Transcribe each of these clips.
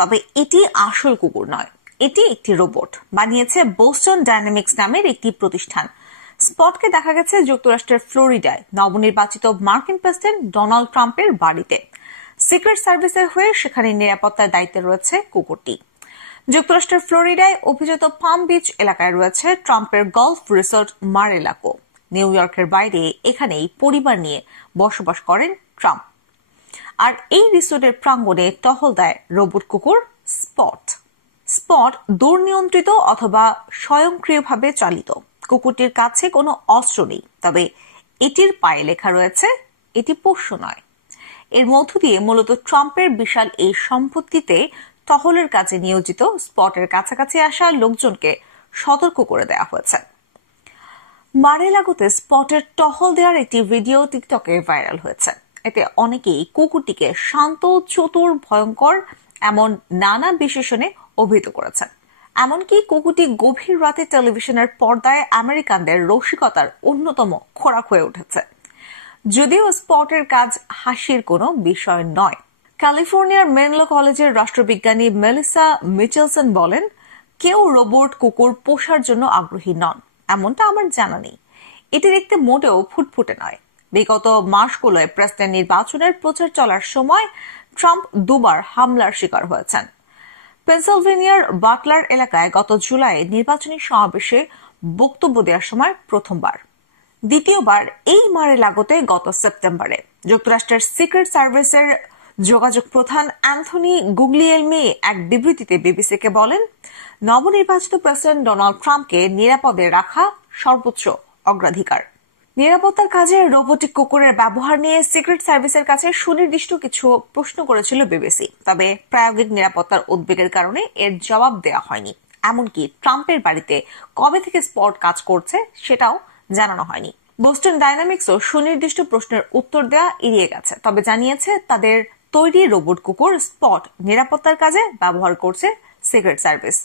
তবে এটি আসল কুকুর নয়, এটি একটি রোবট বানিয়েছে বোস্টন ডাইনামিক্স নামের একটি প্রতিষ্ঠান। স্পটকে দেখা গেছে যুক্তরাষ্ট্রের ফ্লোরিডায় নবনির্বাচিত মার্কিন প্রেসিডেন্ট ডোনাল্ড ট্রাম্পের বাড়িতে। সিক্রেট সার্ভিসের হয়ে সেখানে নিরাপত্তার দায়িত্বে রয়েছে কুকুরটি। যুক্তরাষ্ট্রের ফ্লোরিডায় অভিজাত পাম বিচ এলাকায় রয়েছে ট্রাম্পের গলফ রিসোর্ট মার-এ-লাগো। নিউ ইয়র্কের বাইরে এখানেই পরিবার নিয়ে বসবাস করেন ট্রাম্প। আর এই রিসোর্টের প্রাঙ্গণে টহল দেয় রোবট কুকুর স্পট। স্পট দুর্নিয়ন্ত্রিত অথবা স্বয়ংক্রিয়ভাবে চালিত। কুকুরটির কাছে কোনো অস্ত্র নেই, তবে এটির পায়ে লেখা রয়েছে এটি পোষ্য নয়। এর মধ্য দিয়ে মূলত ট্রাম্পের বিশাল এই সম্পত্তিতে টহলের কাজে নিয়োজিত স্পটের কাছাকাছি আসা লোকজনকে সতর্ক করে দেওয়া হয়েছে। মার-এ-লাগোতে স্পটের টহল দেওয়ার একটি ভিডিও টিকটকে ভাইরাল হয়েছে। এতে অনেকেই কুকুরটিকে শান্ত, চতুর, ভয়ঙ্কর এমন নানা বিশেষণে অভিহিত করেছেন। এমনকি কুকুরটি গভীর রাতে টেলিভিশনের পর্দায় আমেরিকানদের রসিকতার অন্যতম খোরাক হয়ে উঠেছে। যদিও স্পটের কাজ হাসির কোনো বিষয় নয়। ক্যালিফোর্নিয়ার মেনলো কলেজের রাষ্ট্রবিজ্ঞানী মেলিসা মিচেলসন বলেন, কেউ রোবট কুকুর পোষার জন্য আগ্রহী নন এমনটা আমার জানা নেই। এটি দেখতে মোটেও ফুটফুটে নয়। বিগত মাসগুলোয় প্রেসিডেন্ট নির্বাচনের প্রচার চলার সময় ট্রাম্প দুবার হামলার শিকার হয়েছেন। পেনসিলভেনিয়ার বাটলার এলাকায় গত জুলাইয়ে নির্বাচনী সমাবেশে বক্তব্য দেওয়ার সময় প্রথমবার, দ্বিতীয়বার এই মার-এ-লাগোতে গত সেপ্টেম্বরে। যুক্তরাষ্ট্রের সিক্রেট সার্ভিসের যোগাযোগ প্রধান অ্যান্থনি গুগলিয়েলমি এক বিবৃতিতে বিবিসিকে বলেন, নবনির্বাচিত প্রেসিডেন্ট ডোনাল্ড ট্রাম্পকে নিরাপদে রাখা সর্বোচ্চ অগ্রাধিকার। নিরাপত্তার কাজে রোবোটিক কুকুরের ব্যবহার নিয়ে সিক্রেট সার্ভিসের কাছে সুনির্দিষ্ট কিছু প্রশ্ন করেছিল বিবিসি, তবে প্রায়োগিক নিরাপত্তার উদ্বেগের কারণে এর জবাব দেওয়া হয়নি। এমনকি ট্রাম্পের বাড়িতে কবে থেকে স্পট কাজ করছে সেটাও জানানো হয়নি। বোস্টন ডাইনামিক্সও সুনির্দিষ্ট প্রশ্নের উত্তর দেওয়া এড়িয়ে গেছে, তবে জানিয়েছে তাদের তৈরি রোবট কুকুর স্পট নিরাপত্তার কাজে ব্যবহার করছে সিক্রেট সার্ভিস।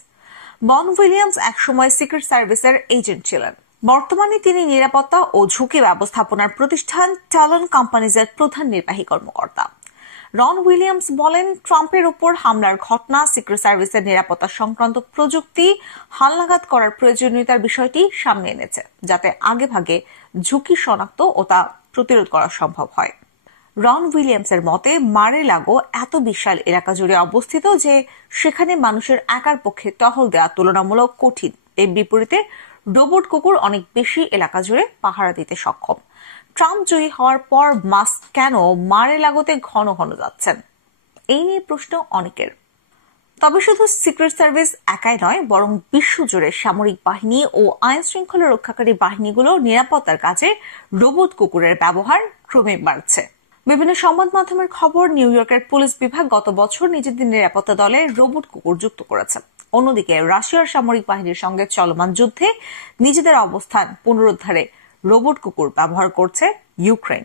বন উইলিয়ামস একসময় সিক্রেট সার্ভিসের এজেন্ট ছিলেন। বর্তমানে তিনি নিরাপত্তা ও ঝুঁকি ব্যবস্থাপনার প্রতিষ্ঠান ট্যালন কোম্পানিজের প্রধান নির্বাহী কর্মকর্তা। রন উইলিয়ামস বলেন, ট্রাম্পের উপর হামলার ঘটনা সিক্রেট সার্ভিসের নিরাপত্তা সংক্রান্ত প্রযুক্তি হালনাগাদ করার প্রয়োজনীয়তার বিষয়টি সামনে এনেছে, যাতে আগেভাগে ঝুঁকি শনাক্ত ও তা প্রতিরোধ করা সম্ভব হয়। রন উইলিয়ামসের মতে, মার-এ-লাগো এত বিশাল এলাকা জুড়ে অবস্থিত যে সেখানে মানুষের একার পক্ষে টহল দেওয়া তুলনামূলক কঠিন। এর বিপরীতে রোবট কুকুর অনেক বেশি এলাকা জুড়ে পাহারা দিতে সক্ষম। ট্রাম্প জয়ী হওয়ার পর মাস্ক কেন মার-এ-লাগোতে ঘন ঘন যাচ্ছেন, এই নিয়ে প্রশ্ন অনেকের। তবে শুধু সিক্রেট সার্ভিস একাই নয়, বরং বিশ্বজুড়ে সামরিক বাহিনী ও আইন শৃঙ্খলা রক্ষাকারী বাহিনীগুলো নিরাপত্তার কাজে রোবট কুকুরের ব্যবহার ক্রমে বাড়ছে। বিভিন্ন সংবাদ মাধ্যমের খবর, নিউ ইয়র্কের পুলিশ বিভাগ গত বছর নিজেদের নিরাপত্তা দলে রোবট কুকুর যুক্ত করেছে। অন্যদিকে রাশিয়ার সামরিক বাহিনীর সঙ্গে চলমান যুদ্ধে নিজেদের অবস্থান পুনরুদ্ধারে রোবট কুকুর ব্যবহার করছে ইউক্রেন।